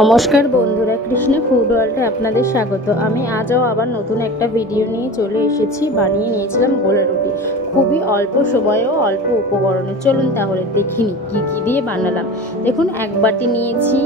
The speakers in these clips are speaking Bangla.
নমস্কার বন্ধুরা, কৃষ্ণা ফুড ওয়ার্ল্ডে আপনাদের স্বাগত। আমি আজও আবার নতুন একটা ভিডিও নিয়ে চলে এসেছি। বানিয়ে নিয়েছিলাম গোলা রুটি, খুবই অল্প সময়ে ও অল্প উপকরণে। চলুন তাহলে দেখিনি কি কি দিয়ে বানালাম। দেখুন, এক বাটি নিয়েছি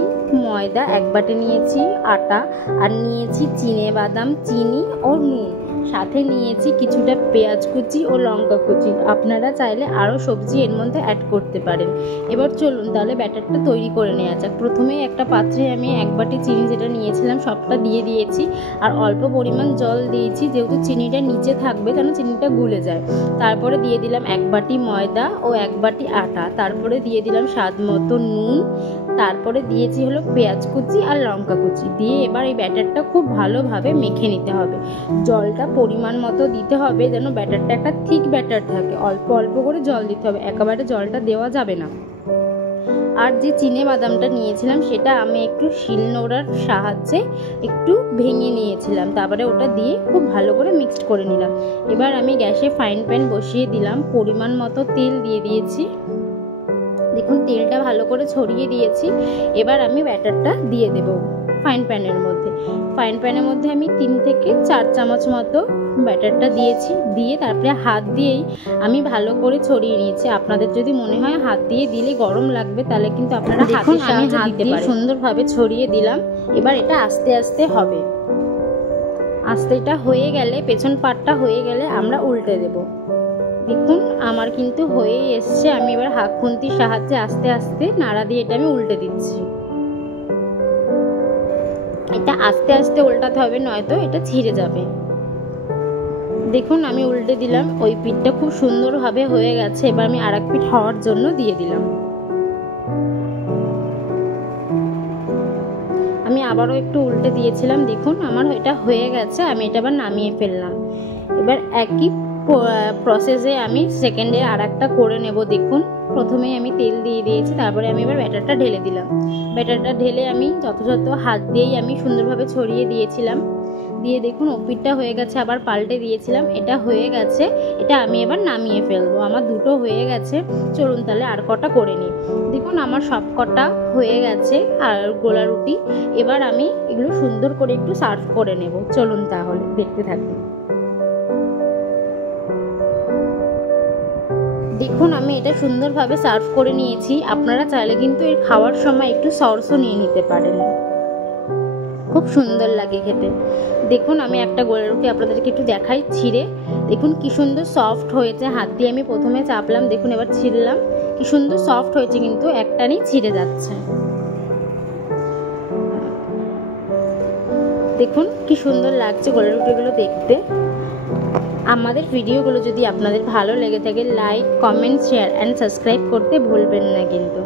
ময়দা, এক বাটি নিয়েছি আটা, আর নিয়েছি চিনেবাদাম, চিনি ও নুন। সাথে নিয়েছি কিছুটা পেঁয়াজ কুচি ও লঙ্কা কুচি। আপনারা চাইলে আরও সবজি এর মধ্যে অ্যাড করতে পারেন। এবার চলুন তাহলে ব্যাটারটা তৈরি করে নেওয়া যাক। প্রথমেই একটা পাত্রে আমি এক বাটি চিনি যেটা নিয়েছিলাম সবটা দিয়ে দিয়েছি, আর অল্প পরিমাণ জল দিয়েছি, যেহেতু চিনিটা নিচে থাকবে যেন চিনিটা গুলে যায়। তারপরে দিয়ে দিলাম এক বাটি ময়দা ও এক বাটি আটা, তারপরে দিয়ে দিলাম স্বাদ মতো নুন, তারপরে দিয়েছি হলো পেঁয়াজ কুচি আর লঙ্কা কুচি। দিয়ে এবার এই ব্যাটারটা খুব ভালোভাবে মেখে নিতে হবে। জলটা পরিমাণ মতো দিতে হবে যেন ব্যাটারটা একটা থিক ব্যাটার থাকে। অল্প অল্প করে জল দিতে হবে, একেবারে জলটা দেওয়া যাবে না। আর যে চিনেবাদামটা নিয়েছিলাম সেটা আমি একটু শিলনোড়ার সাহায্যে একটু ভেঙে নিয়েছিলাম, তারপরে ওটা দিয়ে খুব ভালো করে মিক্সড করে নিলাম। এবার আমি গ্যাসে ফ্রাইং প্যান বসিয়ে দিলাম, পরিমাণ মতো তেল দিয়ে দিয়েছি। দেখুন, তেলটা ভালো করে ছড়িয়ে দিয়েছি। এবার আমি ব্যাটারটা দিয়ে দেব ফ্রাইং প্যানের মধ্যে। ফ্রাইং প্যানের মধ্যে আমি 3 থেকে 4 চামচ মতো ব্যাটারটা দিয়েছি। দিয়ে তারপরে হাত দিয়েই আমি ভালো করে ছড়িয়ে নিয়েছি। আপনাদের যদি মনে হয় হাত দিয়ে দিলে গরম লাগবে, তাহলে কিন্তু আপনারা হাতের সাহায্যে দিতে পারেন। সুন্দরভাবে ছড়িয়ে দিলাম। এবার এটা আস্তে আস্তে হবে। আস্তেটা হয়ে গেলে, পেছন পাটটা হয়ে গেলে আমরা উল্টে দেব। দেখুন, আমার কিন্তু হয়ে এসছে। আমি এবার হাত খুন্তির সাহায্যে আস্তে আস্তে নাড়া দিয়ে এটা আমি উল্টে দিচ্ছি। এটা আস্তে আস্তে উল্টাতে হবে, নয়তো এটা ছিঁড়ে যাবে। দেখুন, আমি উল্টে দিলাম। ওই পিঠটা খুব সুন্দরভাবে হয়ে গেছে। এবার আমি আরেক পিঠ হওয়ার জন্য দিয়ে দিলাম। আমি আবারও একটু উল্টে দিয়েছিলাম। দেখুন, আমার এটা হয়ে গেছে। আমি এটা আবার নামিয়ে ফেললাম। এবার একই প্রসেসে আমি সেকেন্ডে আর একটা করে নেব। দেখুন, প্রথমেই আমি তেল দিয়ে দিয়েছি, তারপরে আমি এবার ব্যাটারটা ঢেলে দিলাম। ব্যাটারটা ঢেলে আমি যথাযথ হাত দিয়েই আমি সুন্দরভাবে ছড়িয়ে দিয়েছিলাম। দিয়ে দেখুন, ওপিটটা হয়ে গেছে, আবার পাল্টে দিয়েছিলাম। এটা হয়ে গেছে, এটা আমি এবার নামিয়ে ফেলবো। আমার দুটো হয়ে গেছে। চলুন তাহলে আর কটা করে নিই। দেখুন, আমার সব কটা হয়ে গেছে আর গোলা রুটি। এবার আমি এগুলো সুন্দর করে একটু সার্ভ করে নেব। চলুন তাহলে দেখতে থাকুন। দেখুন, আমি এটা সুন্দরভাবে সার্ভ করে নিয়েছি। আপনারা চাইলে কিন্তু এর খাওয়ার সময় একটু সসও নিয়ে নিতে পারেন, খুব সুন্দর লাগে খেতে। দেখুন, আমি একটা গোলা রুটি আপনাদেরকে একটু দেখাই ছিঁড়ে। দেখুন কি সুন্দর সফট হয়েছে। হাত দিয়ে আমি প্রথমে চাপলাম, দেখুন এবার ছিঁড়লাম। কি সুন্দর সফট হয়েছে, কিন্তু একটারই ছিঁড়ে যাচ্ছে। দেখুন কি সুন্দর লাগছে গোলা রুটিগুলো দেখতে। আমাদের ভিডিওগুলো যদি আপনাদের ভালো লেগে থাকে, like, comment, share and subscribe করতে ভুলবেন না কিন্তু।